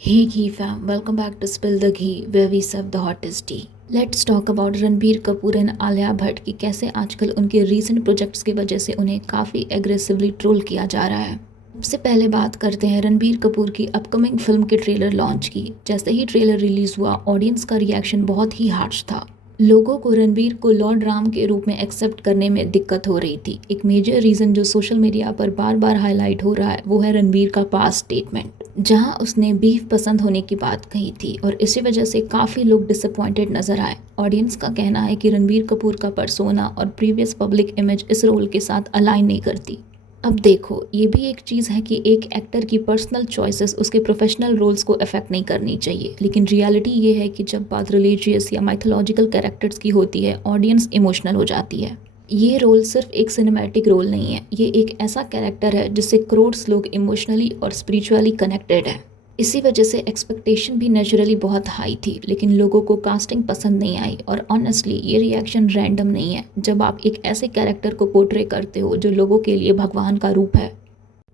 Hey Ghee fam, welcome back to Spill the Ghee where we serve the hottest tea. Let's talk about Ranbir Kapoor and Alia Bhatt की कैसे आजकल उनके recent projects की वजह से उन्हें काफ़ी एग्रेसिवली ट्रोल किया जा रहा है। सबसे पहले बात करते हैं रणबीर कपूर की अपकमिंग फिल्म के ट्रेलर लॉन्च की। जैसे ही ट्रेलर रिलीज हुआ ऑडियंस का रिएक्शन बहुत ही हार्श था। लोगों को रणबीर को लॉर्ड राम के रूप में एक्सेप्ट करने में दिक्कत हो रही थी। एक मेजर रीज़न जो सोशल मीडिया पर बार बार हाईलाइट हो रहा है वो है रणबीर का पास्ट स्टेटमेंट, जहां उसने बीफ पसंद होने की बात कही थी और इसी वजह से काफ़ी लोग डिसअपॉइंटेड नजर आए। ऑडियंस का कहना है कि रणबीर कपूर का पर्सोना और प्रीवियस पब्लिक इमेज इस रोल के साथ अलाइन नहीं करती। अब देखो, ये भी एक चीज़ है कि एक एक्टर की पर्सनल चॉइसेस उसके प्रोफेशनल रोल्स को अफेक्ट नहीं करनी चाहिए, लेकिन रियलिटी ये है कि जब बात रिलीजियस या माइथोलॉजिकल कैरेक्टर्स की होती है ऑडियंस इमोशनल हो जाती है। ये रोल सिर्फ एक सिनेमैटिक रोल नहीं है, ये एक ऐसा कैरेक्टर है जिससे करोड़ों लोग इमोशनली और स्पिरिचुअली कनेक्टेड हैं। इसी वजह से एक्सपेक्टेशन भी नेचुरली बहुत हाई थी, लेकिन लोगों को कास्टिंग पसंद नहीं आई। और ऑनेस्टली ये रिएक्शन रैंडम नहीं है। जब आप एक ऐसे कैरेक्टर को पोर्ट्रे करते हो जो लोगों के लिए भगवान का रूप है,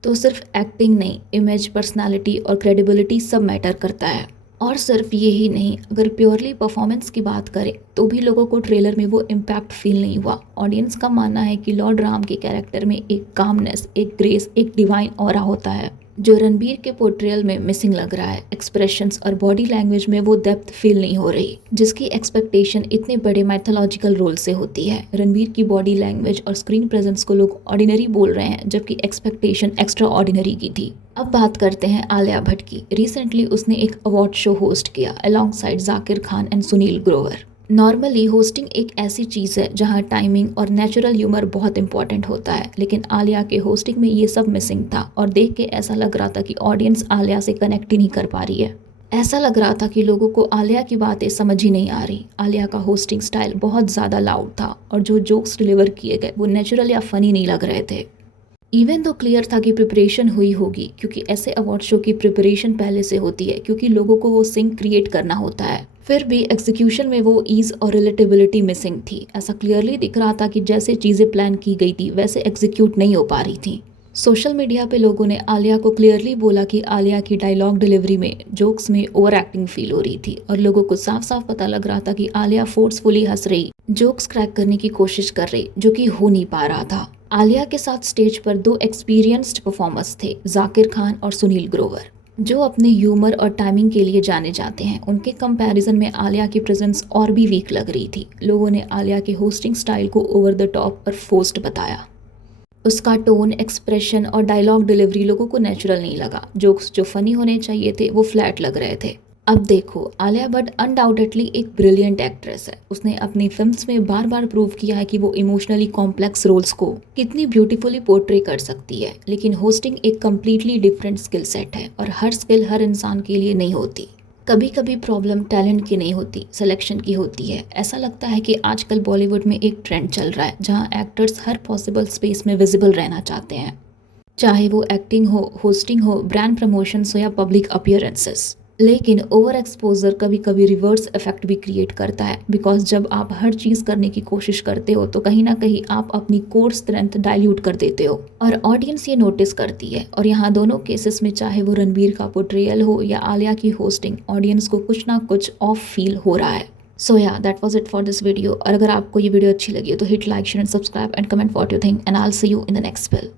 तो सिर्फ एक्टिंग नहीं, इमेज, पर्सनालिटी और क्रेडिबिलिटी सब मैटर करता है। और सिर्फ ये ही नहीं, अगर प्योरली परफॉर्मेंस की बात करें तो भी लोगों को ट्रेलर में वो इम्पैक्ट फील नहीं हुआ। ऑडियंस का मानना है कि लॉर्ड राम के कैरेक्टर में एक कामनेस, एक ग्रेस, एक डिवाइन ऑरा होता है जो रणबीर के पोर्ट्रेयल में मिसिंग लग रहा है। एक्सप्रेशंस और बॉडी लैंग्वेज में वो डेप्थ फील नहीं हो रही जिसकी एक्सपेक्टेशन इतने बड़े माइथोलॉजिकल रोल से होती है। रणबीर की बॉडी लैंग्वेज और स्क्रीन प्रेजेंस को लोग ऑर्डिनरी बोल रहे हैं, जबकि एक्सपेक्टेशन एक्स्ट्रा ऑर्डिनरी की थी। अब बात करते हैं आलिया भट्ट की। रिसेंटली उसने एक अवार्ड शो होस्ट किया along side Zakir Khan and Sunil Grover. Normally hosting एक ऐसी चीज़ है जहां टाइमिंग और नेचुरल ह्यूमर बहुत इंपॉर्टेंट होता है, लेकिन आलिया के होस्टिंग में ये सब मिसिंग था और देख के ऐसा लग रहा था कि ऑडियंस आलिया से कनेक्ट ही नहीं कर पा रही है। ऐसा लग रहा था कि लोगों को आलिया की बातें समझ ही नहीं आ रही। आलिया का होस्टिंग स्टाइल बहुत ज़्यादा लाउड था और जो जोक्स डिलीवर किए गए वो नेचुरल या फनी नहीं लग रहे थे। इवन तो क्लियर था कि प्रिपरेशन हुई होगी, क्योंकि ऐसे अवार्ड शो की प्रिपरेशन पहले से होती है, क्योंकि लोगों को वो सिंक क्रिएट करना होता है। फिर भी एग्जीक्यूशन में वो ईज और रिलेटेबिलिटी मिसिंग थी। ऐसा क्लियरली दिख रहा था कि जैसे चीज़ें प्लान की गई थी वैसे एग्जीक्यूट नहीं हो पा रही थी। सोशल मीडिया पे लोगों ने आलिया को क्लियरली बोला कि आलिया की डायलॉग डिलीवरी में, जोक्स में ओवर एक्टिंग फील हो रही थी और लोगों को साफ साफ पता लग रहा था कि आलिया फोर्सफुली हंस रही, जोक्स क्रैक करने की कोशिश कर रही, जो कि हो नहीं पा रहा था। आलिया के साथ स्टेज पर दो एक्सपीरियंस्ड परफॉर्मर्स थे, जाकिर खान और सुनील ग्रोवर, जो अपने ह्यूमर और टाइमिंग के लिए जाने जाते हैं। उनके कंपैरिजन में आलिया की प्रेजेंस और भी वीक लग रही थी। लोगों ने आलिया के होस्टिंग स्टाइल को ओवर द टॉप और फोर्स्ड बताया। उसका टोन, एक्सप्रेशन और डायलॉग डिलीवरी लोगों को नेचुरल नहीं लगा। जोक्स जो फनी होने चाहिए थे वो फ्लैट लग रहे थे। अब देखो, आलिया भट्ट अनडाउटेडली एक ब्रिलियंट एक्ट्रेस है। उसने अपनी फिल्म्स में बार बार प्रूव किया है कि वो इमोशनली कॉम्प्लेक्स रोल्स को कितनी ब्यूटीफुली पोर्ट्रे कर सकती है, लेकिन होस्टिंग एक कम्प्लीटली डिफरेंट स्किल सेट है और हर स्किल हर इंसान के लिए नहीं होती। कभी कभी प्रॉब्लम टैलेंट की नहीं होती, सिलेक्शन की होती है। ऐसा लगता है कि आजकल बॉलीवुड में एक ट्रेंड चल रहा है जहां एक्टर्स हर पॉसिबल स्पेस में विजिबल रहना चाहते हैं, चाहे वो एक्टिंग हो, होस्टिंग हो, ब्रांड प्रमोशंस हो या पब्लिक अपीयरेंसेस। लेकिन ओवर एक्सपोजर कभी कभी रिवर्स इफेक्ट भी क्रिएट करता है, बिकॉज जब आप हर चीज़ करने की कोशिश करते हो तो कहीं ना कहीं आप अपनी कोर स्ट्रेंथ डाइल्यूट कर देते हो और ऑडियंस ये नोटिस करती है। और यहाँ दोनों केसेस में, चाहे वो रणबीर का पोर्ट्रेयल हो या आलिया की होस्टिंग, ऑडियंस को कुछ ना कुछ ऑफ फील हो रहा है। सो या that was it for this video. और अगर आपको ये वीडियो अच्छी लगी तो hit like, share and subscribe and comment what you think, and I will see you in the next bill.